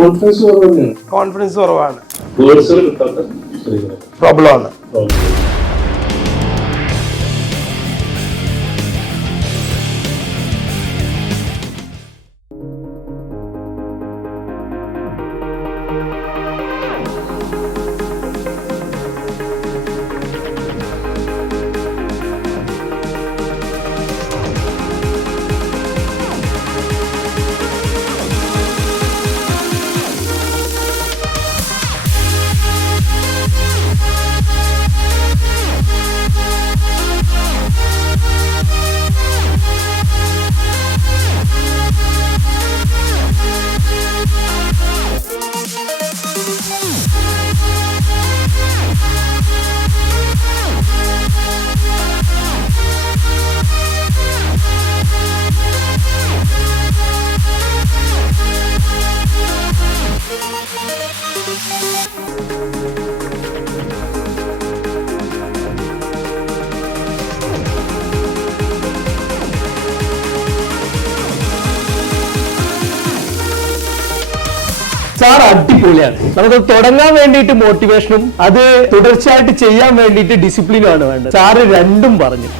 Confidence കുറവാണ്, problem ആണ്. Sir അടിപൊളിയാണ്. നമുക്ക് തുടങ്ങാൻ വേണ്ടിയിട്ട് മോട്ടിവേഷനും അത് തുടർച്ചയായിട്ട് ചെയ്യാൻ വേണ്ടിയിട്ട് ഡിസിപ്ലിനുമാണ് വേണ്ടത്. സാറ് രണ്ടും പറഞ്ഞു.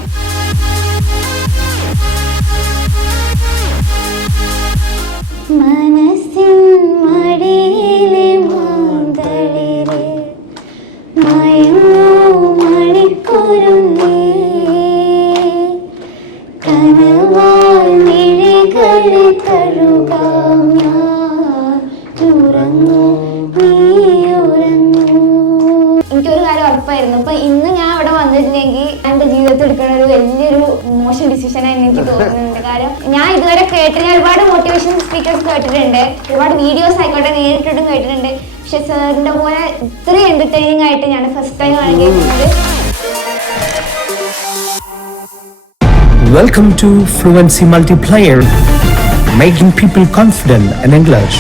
എനിക്കൊരു കാര്യം ഉറപ്പായിരുന്നു, ഇപ്പൊ ഇന്ന് ഞാൻ അവിടെ വന്നിട്ടുണ്ടെങ്കിൽ എന്റെ ജീവിതത്തിൽ എടുക്കുന്ന ഒരു വലിയൊരു മോശം ഡിസിഷനായി എനിക്ക് തോന്നുന്നുണ്ട്. കാരണം ഞാൻ ഇതുവരെ ഞാൻ ഒരുപാട് മോട്ടിവേഷൻ സ്പീക്കേഴ്സ് കേട്ടിട്ടുണ്ട്, ഒരുപാട് വീഡിയോസ് ആയിക്കോട്ടെ നേരിട്ടിട്ടും കേട്ടിട്ടുണ്ട്. പക്ഷെ സാറിന്റെ പോലെ ഇത്രയും എന്റർടൈനിങ് ആയിട്ട് ഞാൻ ഫസ്റ്റ് ടൈം ആണ് കേൾക്കുന്നത്. Welcome to Fluency Multiplier, making people confident in English.